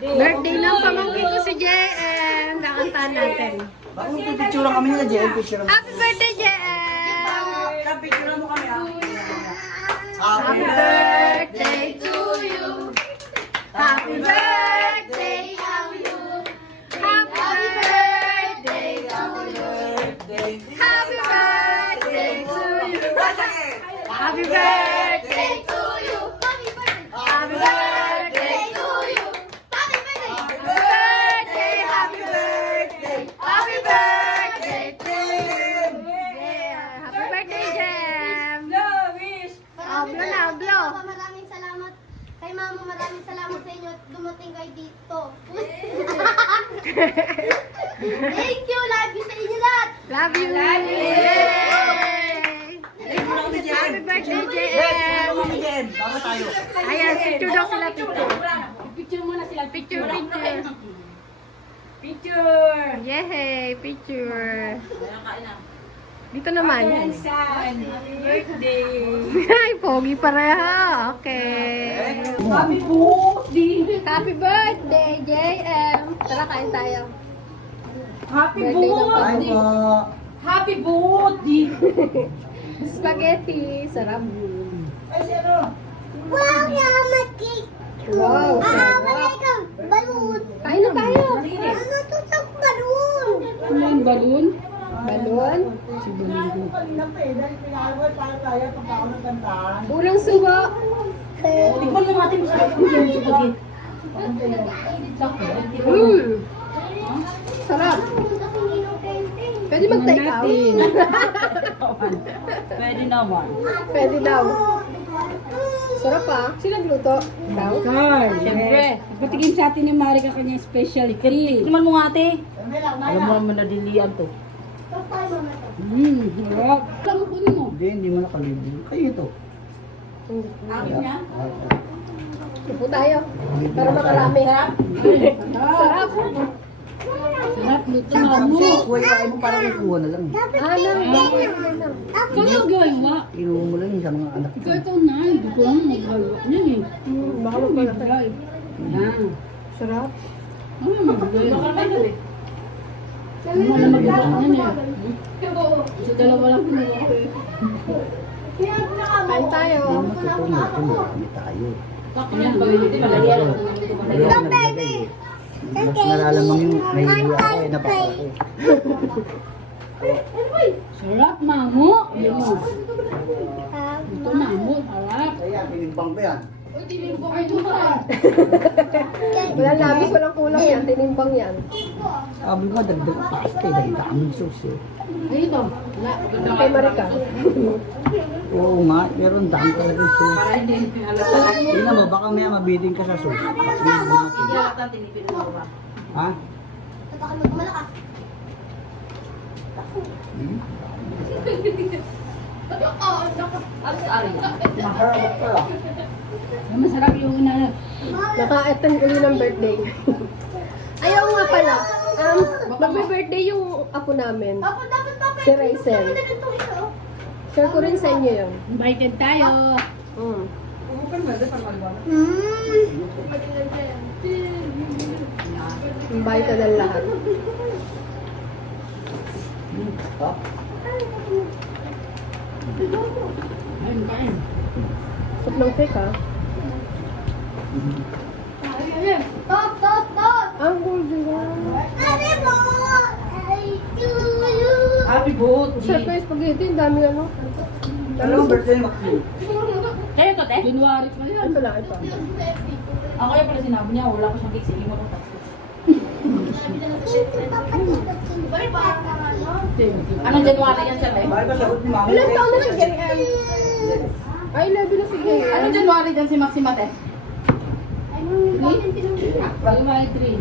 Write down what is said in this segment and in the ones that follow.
Birthday ng pamangkin ko si JM. Nakantahan natin. Bakit pipicture lang kami nila, JM? Picture lang. Happy birthday, JM! Picture lang mo kami, ha? Happy birthday to you. Happy birthday to you. Happy birthday to you. Happy birthday to you. Happy birthday to you. Happy birthday to you. Happy birthday, happy birthday. Happy birthday to you. Yeah, happy birthday, Jem. Ablo na, ablo. Maraming salamat. Kay Mama, maraming salamat sa inyo at dumating kayo dito. Thank you! Love you sa inyo lahat! Love you. Yay! Happy birthday, JM. JM, baka tayo. Ayan, picture daw sila, picture. Picture muna sila. Picture, picture. Picture. Yay, picture. Dito naman. Happy birthday. Ay, pogi pareha. Okay. Happy birthday. Happy birthday, JM. Tara, kain tayo. Happy Birthday ng Tayo birthday. po. Happy birthday. Spaghetti. Sarap. Wow! Yaman cake! Wow. Wala kang balon! Kain na tayo. Ano to sa balon? Ano yung balloon? Balon. Kantaan. Ulang sugo. Tikman mo natin sa yung spaghetti. Sarap. Pwede mag-take out. Pwede naman. Pwede daw. Sarap ah. Sino nagluto? Ikaw? Carl. Siyempre. Patigim sa atin ni Marika kanyang specialty. Tikman mo nga ate. Alam mo naman nadilian to. Harap. Alam mo mo. Hindi mo nakalibig. Kayo ito. Akin niya? Upo tayo. Para makarami. Sarap. Sarap. Luto na mo. Kuha kain mo para kukuha na lang. Ikaw yung gawa. Inuha mo lang yun sa mga anak ko. Ikaw ito na. Hindi ko lang magawa niyan eh. Baka magpalaki. Yan. Sarap. Ano yung magagawa? Ano na magawa niyan eh. Sa dalawa lang pinuha ko eh. Kain tayo. Hindi mo totoo na ito. Marami tayo. Yan. Malagyan. Ayoko na bilagay eh. Mas nalalamang yung nahihiya ako eh. Napaka ako. Sarap, mamo. Yan mo. Ito, mamo. Sarap. Kaya, tinimbang ko yan. Walang labis, walang kulang yan. Tinimbang yan. Sabi ko, dagdag pasta eh. Dagdag ang sauce eh. Ay, ito. Wala. Kay Marika. Oo nga, pero ang dami talaga yung sauce. Para hindi halata. Tingnan mo, baka may mabitin ka sa sauce. Pakinig mo natin. Ha? Baka magmalakas. Maharap pala. Masarap yung inanap. Naka-attend uli ng birthday. Ayaw nga pala. Magbe-birthday yung apo namin. Papa, dapat papa. Si Raizel. Itong isa, oh. Share ko rin sa inyo yun. Invited tayo. Mm. Invite na lang lahat. Ha? Ayun, kain. Soup ng cake ah. Top, top, top. Ang cool diba? Ano mo? I do you. Happy birthday. Sarap yung spaghetti. Ang dami ano. Ano ang birthday ni Maxine? Kayo to, te? January pa yan. Ito lang ito. Ako kaya pala sinabi niya, wala ko siyang cake. Sige mo ng taxi. Thank you, Papa. Anong January yan siya, te? Bakit ba sagot ni Mama? Ilan taon na si JM? Ay, 11 na si JM. Anong January dyan si Maxima, te? January 3.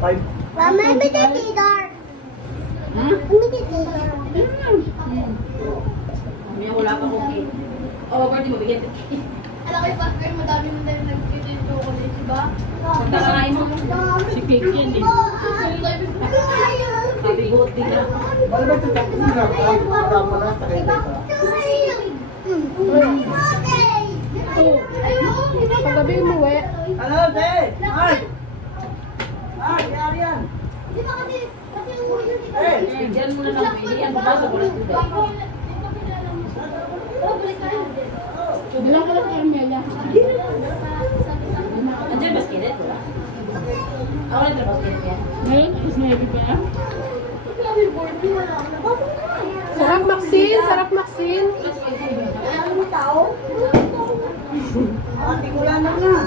Five. Mama, may titidor. Ha? May titidor. Mamaya wala pa kong cake. Oh, birthday mo, bigyan. Alam ko yung pastor mo, dami mo tayo nagtitidor ko din, diba? Pagkakain mo. Si cake yan eh. Happy birthday na. Bakit ba ito tapos na? Para pala sa kay Tita. Birthday! Paggabi umuwi. Hello, Day! Ay! Ay, yari yan! Di ba kasi yung ulo dito. Hey! Diyan muna lang, pilihan mo pa sa walang tubig. Bilang ko lang kay Amelia. Andiyan basket? Ako lang basket yan. Ngayon, is maybe pa yan? Sarap Maxine, sarap Maxine. Ate ko lang na!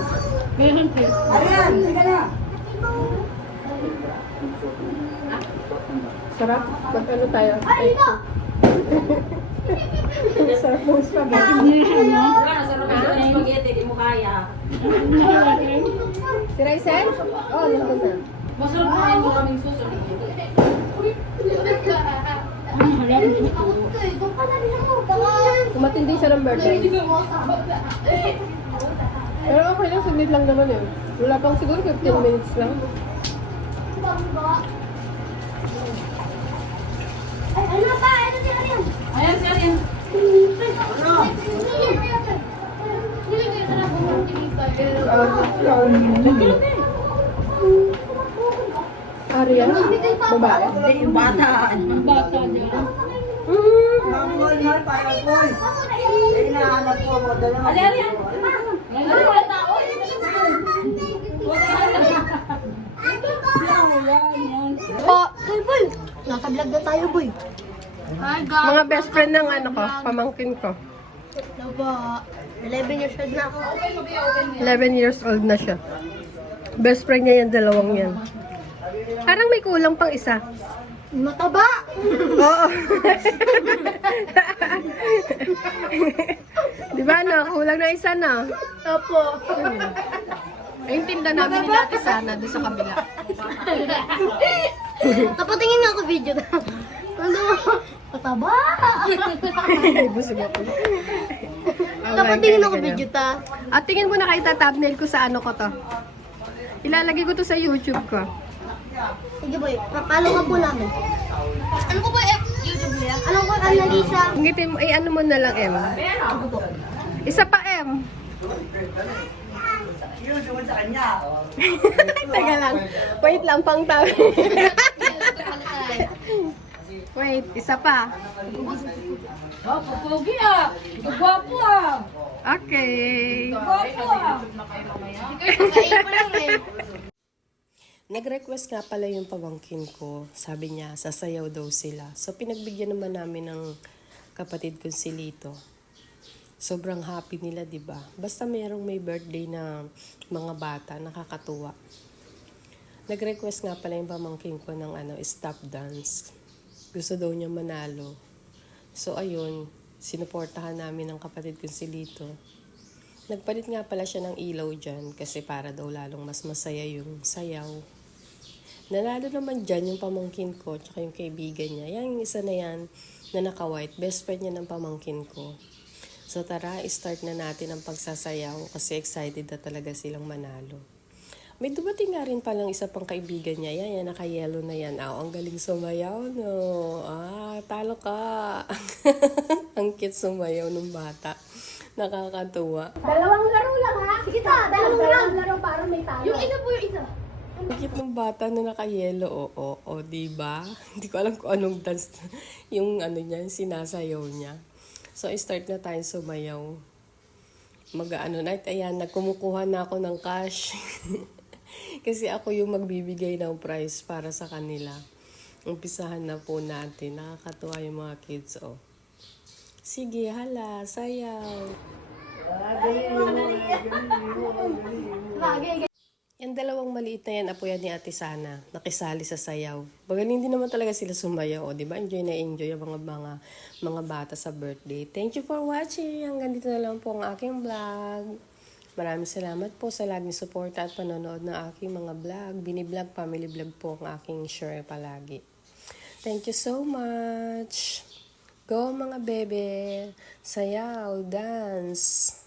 Ngayon, please. Arian, sige na! Sarap. Mag-ano tayo? Ay, ito! Sarap ng spaghetti. Ano? Wala, sarap ka ng spaghetti, di mo kaya. Si Raisen? Oh, nandun na. Masarap na rin mo kaming susunod. Ako ito eh. Doon ka na rin ako. Kumatindi siya ng birthday. Pero okay lang, saglit lang naman eh. Wala pang siguro 15 minutes lang. Ay, ano pa? Ano siya rin? Ayan, siya rin. Arian? Babae? Hindi, yung bata. Bata dyan. Mahal, mahal, parang boy! Hinahanap ko ako dalawa. Ali, ali, ali. Ano ba tao? Po, hey boy. Nasa vlog na tayo boy. Mga best friend ng ano ko, pamangkin ko. Ano ba? 11 years old na ako. 11 years old na siya. Best friend niya yung dalawang yan. Parang may kulang pang isa. Mataba! Oo. Di ba na? Kulang na isa na. Opo. Ayun tinda namin ni Ate Sana doon sa kabila. Tapatingin nga ako video na. Ano? Mataba! Busog ako. Tapatingin ako video ta. At tingin mo na kay thumbnail ko sa ano ko to. Ilalagay ko to sa YouTube ko. Sige boy, papalo ka po namin. Ano ko ba YouTube niya? Ano ko Annalisa? Ngitin mo, ano mo na lang M. Isa pa M. Yun, naman sa kanya. Teka lang. Wait lang, pang tabi. Wait, isa pa. Oh, pupugi ah. Gwapo ah. Okay. Gwapo ah. Nag-request nga pala yung pamangkin ko. Sabi niya, sasayaw daw sila. So, pinagbigyan naman namin ng kapatid kong si Lito. Sobrang happy nila, di ba? Basta merong may birthday na mga bata, nakakatuwa. Nag-request nga pala yung pamangkin ko ng stop dance. Gusto daw niya manalo. So, ayun, sinuportahan namin ng kapatid kong si Lito. Nagpalit nga pala siya ng ilaw dyan kasi para daw lalong mas masaya yung sayaw. Nanalo naman dyan yung pamangkin ko tsaka yung kaibigan niya. Yan, yung isa na yan na naka-white. Best friend niya ng pamangkin ko. So tara, start na natin ang pagsasayaw kasi excited na talaga silang manalo. May dumating nga rin palang isa pang kaibigan niya. Yan, naka-yellow na yan. Ang galing sumayaw, no? Talo ka. Ang cute sumayaw ng bata. Nakakatuwa. Dalawang laro lang ha? Sige ta, dalawang laro para may talo. Yung isa po yung isa. Ang cute ng bata na naka-yellow. Oo, diba? Hindi ko alam kung anong dance yung niya, yung sinasayaw niya. So, start na tayo sumayaw. Ayan, nagkumukuha na ako ng cash. Kasi ako yung magbibigay ng prize para sa kanila. Umpisahan na po natin. Nakakatuwa yung mga kids, oh. Sige, hala, sayaw. Yung dalawang maliit na yan, apo yan ni Ate Sana, nakisali sa sayaw. Magaling din naman talaga sila sumayaw, di ba? Enjoy na enjoy yung mga bata sa birthday. Thank you for watching. Hanggang dito na lang po ang aking vlog. Maraming salamat po sa laging suporta at panonood ng aking mga vlog. Biniblog, family vlog po ang aking share palagi. Thank you so much. Go mga bebe. Sayaw, dance.